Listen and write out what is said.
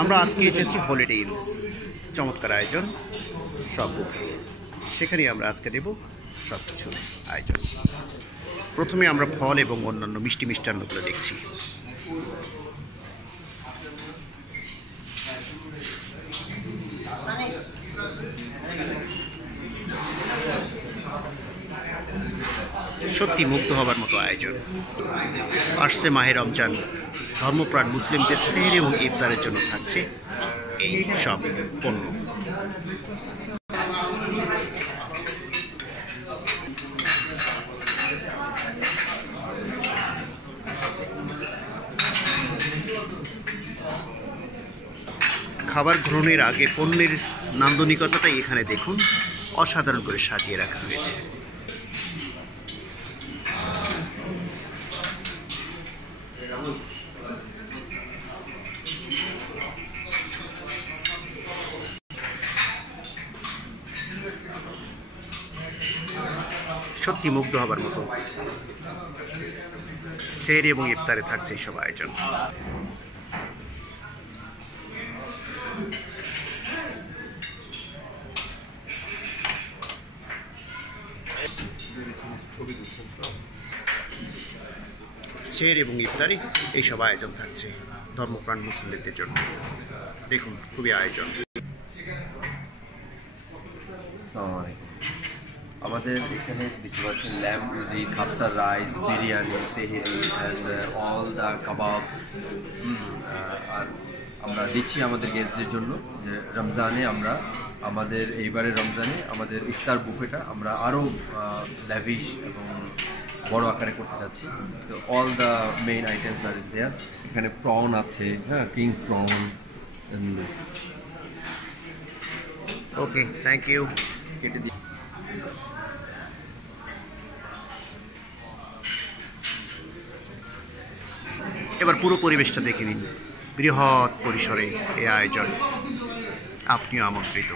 আমরা আজকে এসেছি হলিডে ইলস, চমৎকার আয়োজন সব বুফে। সেখানেই আমরা আজকে দেব সব কিছু আয়োজন। প্রথমে আমরা ফল এবং অন্যান্য মিষ্টি মিষ্টান্নগুলো দেখছি। সত্যি মুগ্ধ হবার মতো আয়োজন। আসছে মাহে রমজান, ধর্মপ্রাণ মুসলিমদের সেহরি এবং ইফতারের জন্য থাকছে এই সব পণ্য। খাবার গ্রহণের আগে পণ্যের নান্দনিকতাটাই এখানে দেখুন, অসাধারণ করে সাজিয়ে রাখা হয়েছে। সত্যি মুগ্ধ হবার মতো। সেহরি এবং ইফতারে থাকছে সব আয়োজন। সেহরি এবং ইফতারি এইসব আয়োজন থাকছে ধর্মপ্রাণ মুসলিমদের জন্য। দেখুন খুবই আয়োজন। আমাদের এখানে দেখতে পাচ্ছেন ল্যাম্ব রুজি, খাপসার rice, biryani, tehari and all the kebabs. আর আমরা দিচ্ছি আমাদের গেস্টদের জন্য যে রমজানে আমরা আমাদের এইবারের রমজানে আমাদের ইফতার বুফেটা আমরা আরও ল্যাভিশ এবং বড় আকারে করতে চাচ্ছি। তো all the main items are is there. এখানে প্রন আছে, হ্যাঁ, king prawn. Okay, thank you. কেটে দিই। এবার পুরো পরিবেশটা দেখে নিন। বৃহৎ পরিসরে এই আয়োজন, আপনিও আমন্ত্রিত।